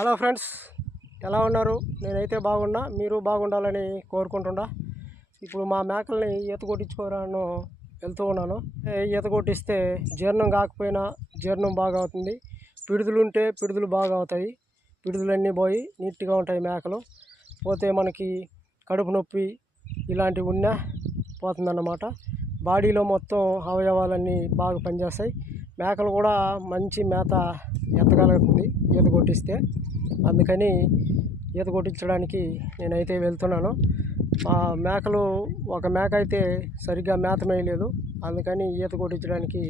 Hello friends, ఎలా ఉన్నారు? నేనైతే బాగున్నా, మీరు బాగుండాలని కోరుకుంటున్నా. ఇప్పుడు మా మేకల్ని ఈత కొట్టించుకోరాను వెళ్తూ ఉన్నాను. ఈత కొట్టిస్తే జీర్ణం కాకపోయినా జీర్ణం బాగా అవుతుంది. పిడుదలు ఉంటే పిడుదలు బాగా అవుతాయి. పిడుదలన్నీ పోయి నీట్గా ఉంటాయి మేకలు. పోతే మనకి కడుపు నొప్పి ఇలాంటివి ఉన్నా పోతుందన్నమాట. బాడీలో మొత్తం అవయవాలన్నీ బాగా పనిచేస్తాయి. మేకలు కూడా మంచి మేత ఎత్తగలుగుతుంది ఈత కొట్టిస్తే. అందుకని ఈత కొట్టించడానికి నేనైతే వెళ్తున్నాను. మేకలు ఒక మేక అయితే సరిగ్గా మేత మేయలేదు, అందుకని ఈత కొట్టించడానికి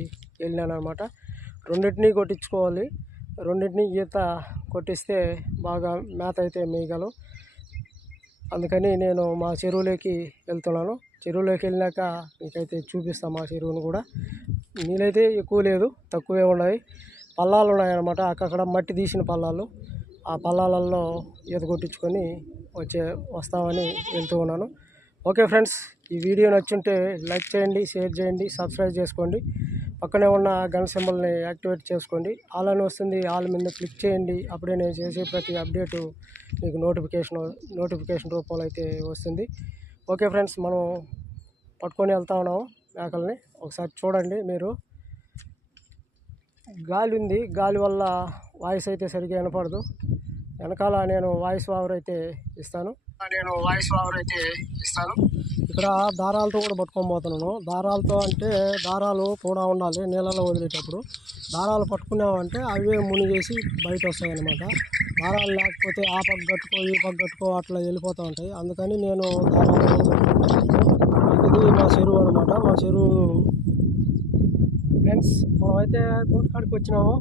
వెళ్ళినాను అనమాట. రెండింటినీ కొట్టించుకోవాలి. రెండింటినీ ఈత కొట్టిస్తే బాగా మేత అయితే మేయగలం. అందుకని నేను మా చెరువులోకి వెళ్తున్నాను. చెరువులోకి వెళ్ళాక మీకైతే చూపిస్తాను మా చెరువును కూడా. నీళ్ళైతే ఎక్కువ లేదు, తక్కువే ఉన్నాయి. పల్లాలు ఉన్నాయన్నమాట, అక్కడ మట్టి తీసిన పల్లాలు. ఆ పల్లాలలో ఈత కొట్టించుకొని వస్తామని వెళ్తూ ఉన్నాను. ఓకే ఫ్రెండ్స్, ఈ వీడియో నచ్చుంటే లైక్ చేయండి, షేర్ చేయండి, సబ్స్క్రైబ్ చేసుకోండి. పక్కనే ఉన్న గంట సింబల్ని యాక్టివేట్ చేసుకోండి. ఆల్ అని వస్తుంది, ఆల్ మీద క్లిక్ చేయండి. అప్పుడే నేను చేసే ప్రతి అప్డేటు మీకు నోటిఫికేషన్ రూపంలో అయితే వస్తుంది. ఓకే ఫ్రెండ్స్, మనం పట్టుకొని వెళ్తా ఉన్నాము మేకల్ని. ఒకసారి చూడండి మీరు. గాలి ఉంది, గాలి వల్ల వాయిస్ అయితే సరిగ్గా వినపడదు. వెనకాల నేను వాయిస్ ఓవర్ అయితే ఇస్తాను. ఇక్కడ దారాలతో కూడా పట్టుకొని పోతున్నాను. దారాలతో అంటే దారాలు కూడా ఉండాలి నీళ్ళలో వదిలేటప్పుడు. దారాలు పట్టుకున్నామంటే అవే మునిగేసి బయట వస్తాయి అన్నమాట. దారాలు లేకపోతే ఆ పక్క కట్టుకో ఈ పక్క కట్టుకో అట్లా వెళ్ళిపోతూ ఉంటాయి. అందుకని నేను దారాలు, ఇది మా చెరువు అనమాట. మా చెరువు ఫ్రెండ్స్, మనమైతే గుంట కాడికి వచ్చినాము.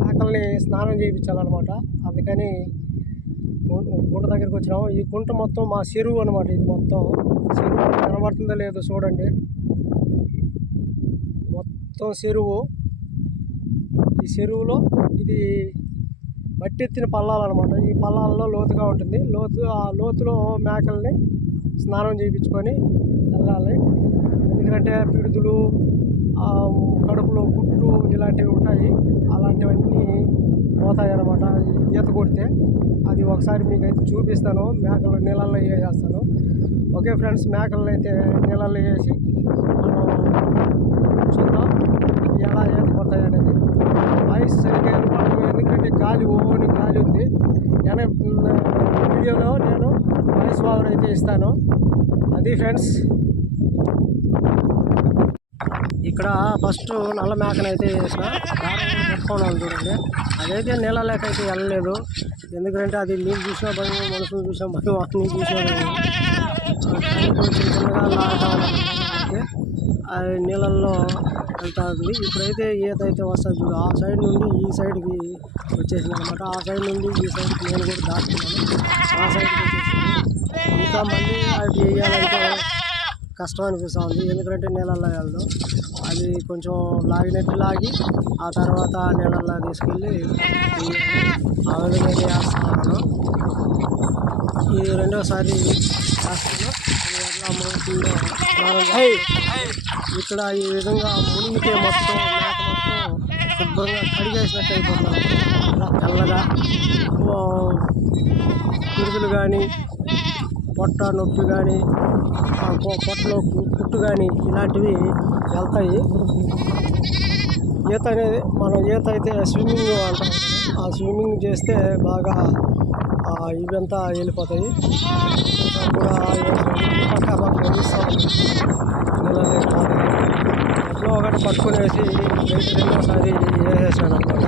మేకల్ని స్నానం చేయించాలన్నమాట. అందుకని గుంట దగ్గరికి వచ్చినాము. ఈ గుంట మొత్తం మా చెరువు అనమాట. ఇది మొత్తం చెరువు కనబడుతుందో లేదో చూడండి. మొత్తం చెరువు. ఈ చెరువులో ఇది మట్టెత్తిన పల్లాలన్నమాట. ఈ పల్లాలలో లోతుగా ఉంటుంది. ఆ లోతులో మేకల్ని స్నానం చేయించుకొని వెళ్ళాలి. ఎందుకంటే పిడుదులు, కడుపులో గుట్టు ఇలాంటివి ఉంటాయి. అలాంటివన్నీ పోతాయి అన్నమాట ఈత కొడితే. అది ఒకసారి మీకైతే చూపిస్తాను. మేకలు నీళ్ళల్లో వేసేస్తాను. ఓకే ఫ్రెండ్స్, మేకలను అయితే నీళ్ళల్లో వేసి మనం చూద్దాం ఎలా ఈత కొడతాయి అనేది. వాయిస్ సరిగ్గా వినపడదు, ఎందుకంటే గాలి ఉంది. వీడియోలో నేను వాయిస్ ఓవర్ అయితే ఇస్తాను. అది ఫ్రెండ్స్. ఇక్కడ ఫస్ట్ నల్ల మేకనైతే వేసిన పెట్టుకోవాలి చూడండి. అదైతే నీళ్ళ లేక అయితే వెళ్ళలేదు. ఎందుకంటే అది నీళ్ళు చూసినా భయం, మనుషులు చూసినా భయం, అన్నీ చూసినా భయం. చిన్నగా లాగుతా అది నీళ్ళల్లో వెళ్తా ఉంది. ఇప్పుడైతే ఈత అయితే వస్తుంది చూడు. ఆ సైడ్ నుండి ఈ సైడ్కి వచ్చేసింది అనమాట. ఆ సైడ్ నుండి ఈ సైడ్కి నేను కూడా దాటుతున్నాను. ఆ సైడ్కి వచ్చేసింది. ఇంకా మళ్ళీ అది వేయాలంటే కష్టం అనిపిస్తూ ఉంది, ఎందుకంటే నీళ్ళల్లో వెళ్దాం. అది కొంచెం లాగినట్టు లాగి ఆ తర్వాత నీళ్ళల్లో తీసుకెళ్ళి ఆ విధంగా వేస్తున్నాను. ఇది రెండోసారి వేస్తాను. అది ఎట్లా మునుగుతుందో ఇక్కడ ఈ విధంగా మునిగితే మొత్తం మేక మొత్తం శుభ్రంగా కడిగేసినట్టు అయిపోతున్నాను. ఇలా తెల్లగా పిడుదలు కానీ, పొట్ట నొప్పి కానీ, పొట్టలో కుట్టు కానీ ఇలాంటివి వెళ్తాయి. ఈత అనేది ఈత అయితే స్విమ్మింగ్ అంటాం. ఆ స్విమ్మింగ్ చేస్తే బాగా ఇవంతా వెళ్ళిపోతాయి. కూడా పక్క ఎట్లో ఒకటి పట్టుకునేసి రెండోసారి వేసేసాను అనమాట.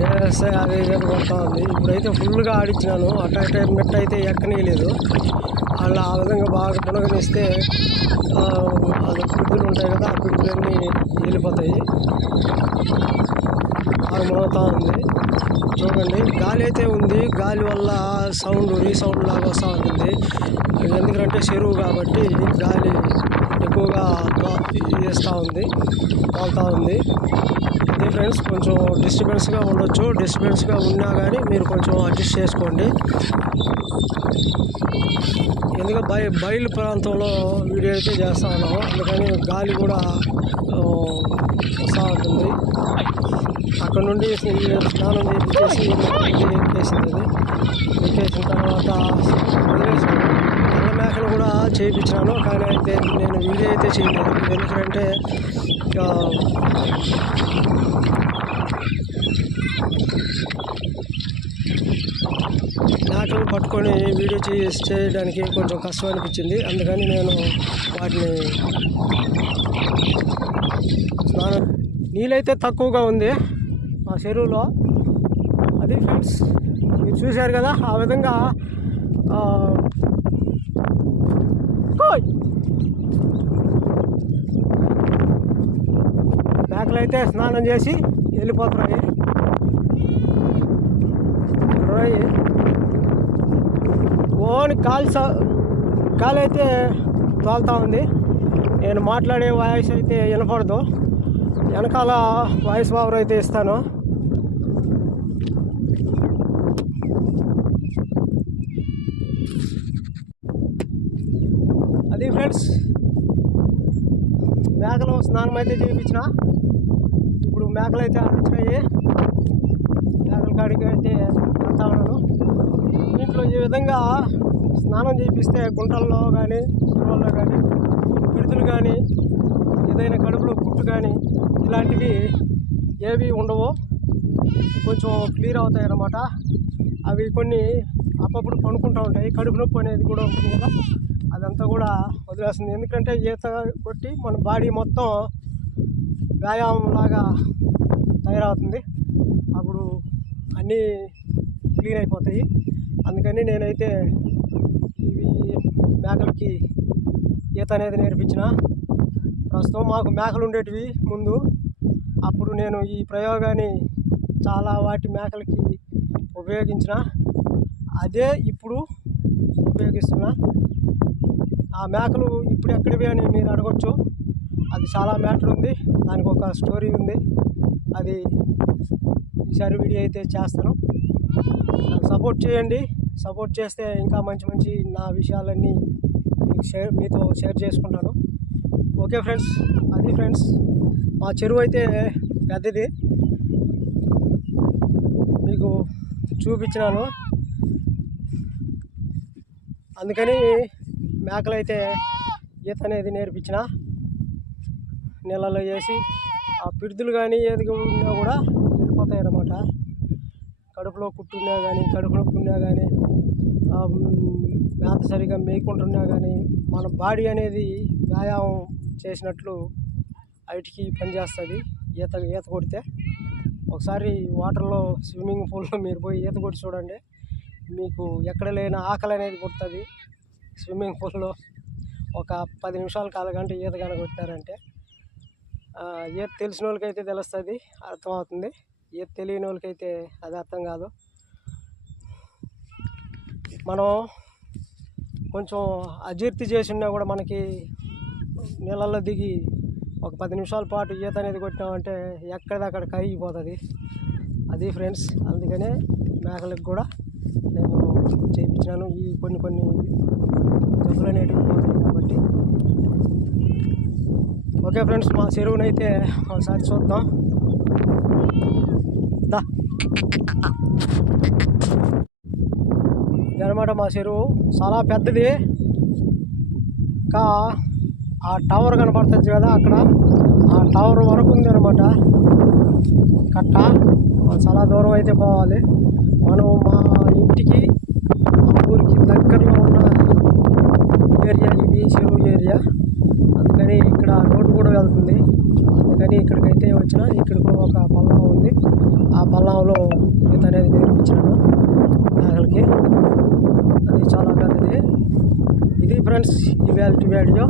వేస్తే అది ఈత కొడతా ఉంది. ఇప్పుడైతే ఫుల్గా ఆడించినాను. అట్ట మెట్ట అయితే ఎక్కనీయలేదు. అలా ఆ విధంగా బాగా పునగనిస్తే అది పిడుదలు ఉంటాయి కదా, ఆ పిడుదలన్నీ వెళ్ళిపోతాయి. అది మునుగుతూ ఉంది చూడండి. గాలి అయితే ఉంది. గాలి వల్ల రీసౌండ్ లాగా వస్తూ ఉంటుంది. ఎందుకంటే చెరువు కాబట్టి గాలి ఎక్కువగా వేస్తూ ఉంది, తోలుతూ ఉంది. అదే ఫ్రెండ్స్, కొంచెం డిస్టర్బెన్స్గా ఉండొచ్చు. డిస్టర్బెన్స్గా ఉన్నా కానీ మీరు కొంచెం అడ్జస్ట్ చేసుకోండి. ఎందుకంటే బయలు ప్రాంతంలో వీడియో అయితే చేస్తూ ఉన్నాము, అందుకని గాలి కూడా వస్తూ ఉంటుంది. అక్కడ నుండి స్నానం చేసి ఎక్కేసింది. అది ఎక్కేసిన తర్వాత వదిలేసాను. నల్ల మేకలు కూడా చేయించాను, కానీ అయితే నేను వీడియో అయితే చేయలేదు. ఎందుకంటే మేకలను పట్టుకొని వీడియో చేయడానికి కొంచెం కష్టం అనిపించింది. అందుకని నేను వాటిని నీళ్ళైతే తక్కువగా ఉంది మా చెరువులో. అది ఫ్రెండ్స్, మీరు చూశారు కదా. ఆ విధంగా మేకలు అయితే స్నానం చేసి వెళ్ళిపోతున్నాయి. ఓన్ కాలు అయితే తోలుతూ ఉంది. నేను మాట్లాడే వాయిస్ అయితే వినపడదు, వెనకాల వాయిస్ ఓవర్ అయితే ఇస్తాను. అది ఫ్రెండ్స్, మేకలు స్నానం అయితే చేయించిన. ఇప్పుడు మేకలు అయితే వచ్చినాయి. మేకల కాడికి అయితే వెళ్తా ఉన్నాను. ఇంట్లో ఈ విధంగా స్నానం చేపిస్తే గుంటల్లో కానీ చెరువుల్లో కానీ పిడుతులు కానీ ఏదైనా కడుపులో పుట్టు కానీ ఇలాంటివి ఏవి ఉండవు, కొంచెం క్లియర్ అవుతాయి అన్నమాట. అవి కొన్ని అప్పుడప్పుడు పనుకుంటూ ఉంటాయి. కడుపు నొప్పి అనేది కూడా ఉంటుంది కదా, అదంతా కూడా వదిలేస్తుంది. ఎందుకంటే ఈత కొట్టి మన బాడీ మొత్తం వ్యాయామం లాగా తయారవుతుంది. అప్పుడు అన్నీ క్లీన్ అయిపోతాయి. అందుకని నేనైతే ఇవి మేకలకి ఈత అనేది నేర్పించిన. ప్రస్తుతం మాకు మేకలు ఉండేటివి ముందు. అప్పుడు నేను ఈ ప్రయోగాన్ని చాలా వాటి మేకలకి ఉపయోగించిన. అదే ఇప్పుడు ఉపయోగిస్తున్నా. ఆ మేకలు ఇప్పుడు ఎక్కడివి అని మీరు అడగొచ్చు. అది చాలా మ్యాటర్ ఉంది, దానికి ఒక స్టోరీ ఉంది. అది ఈసారి వీడియో అయితే చేస్తాను. నాకు సపోర్ట్ చేయండి. సపోర్ట్ చేస్తే ఇంకా మంచి మంచి నా విషయాలన్నీ మీతో షేర్ చేసుకుంటాను. ఓకే ఫ్రెండ్స్, అది ఫ్రెండ్స్, మా చెరువు అయితే పెద్దది, మీకు చూపించినాను. అందుకని మేకలైతే ఈత అనేది నేర్పించిన. నీళ్ళలో వేసి ఆ పిడుదులు కానీ ఏది ఉన్నా కూడా వెళ్ళిపోతాయి అన్నమాట. కడుపులో కుట్టున్నా కానీ, కడుపు నొప్పి ఉన్నా కానీ, మేత సరిగా మేయకుంటున్నా కానీ మన బాడీ అనేది వ్యాయామం చేసినట్లు వాటికి పనిచేస్తుంది. ఈత కొడితే ఒకసారి వాటర్లో స్విమ్మింగ్ పూల్లో మీరు పోయి ఈత కొట్టి చూడండి. మీకు ఎక్కడ లేని ఆకలి అనేది పుడుతుంది. స్విమ్మింగ్ పూల్లో ఒక 10 నిమిషాలకు అరగంట ఈత కానీ కొట్టారంటే ఈత తెలిసిన వాళ్ళకైతే తెలుస్తుంది, అర్థమవుతుంది. ఈత తెలియని వాళ్ళకైతే అది అర్థం కాదు. మనం కొంచెం అజీర్తి చేసి ఉన్నా కూడా మనకి నీళ్ళల్లో దిగి ఒక 10 నిమిషాల పాటు ఈత అనేది కొట్టినామంటే ఎక్కడిదక్కడ కరిగిపోతుంది. అది ఫ్రెండ్స్, అందుకనే మేకలకు కూడా నేను చేయించినాను. ఈ కొన్ని జబ్బులు అనేటివి పోతాయి కాబట్టి. ఓకే ఫ్రెండ్స్, మా చెరువునైతే ఒకసారి చూద్దాం. ఇదనమాట మా చెరువు, చాలా పెద్దది. ఇంకా ఆ టవర్ కనపడుతుంది కదా, అక్కడ ఆ టవర్ వరకు ఉంది అనమాట కట్ట. చాలా దూరం అయితే పోవాలి మనం. మా ఇంటికి మా ఊరికి దగ్గరలో ఉన్న ఏరియా ఇది, చెరువు ఏరియా. అందుకని ఇక్కడ రోడ్డు కూడా వెళ్తుంది. అందుకని ఇక్కడికైతే వచ్చిన. ఇక్కడికి ఒక పల్లం ఉంది, ఆ పల్లంలో ఈత అనేది నేర్పించాను మేకలకి. అది చాలా పెద్దది. ఇది ఫ్రెండ్స్ ఇవాల్టి వీడియో.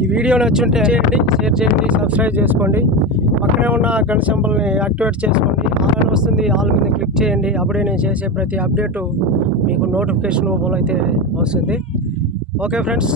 ఈ వీడియో నచ్చుంటే చేయండి, షేర్ చేయండి, సబ్స్క్రైబ్ చేసుకోండి. పక్కనే ఉన్న గంట సింబల్ని యాక్టివేట్ చేసుకోండి. ఆల్ అని వస్తుంది, ఆల్ మీద క్లిక్ చేయండి. అప్పుడే నేను చేసే ప్రతి అప్డేటు మీకు నోటిఫికేషన్ రూపంలో అయితే వస్తుంది. Okay friends.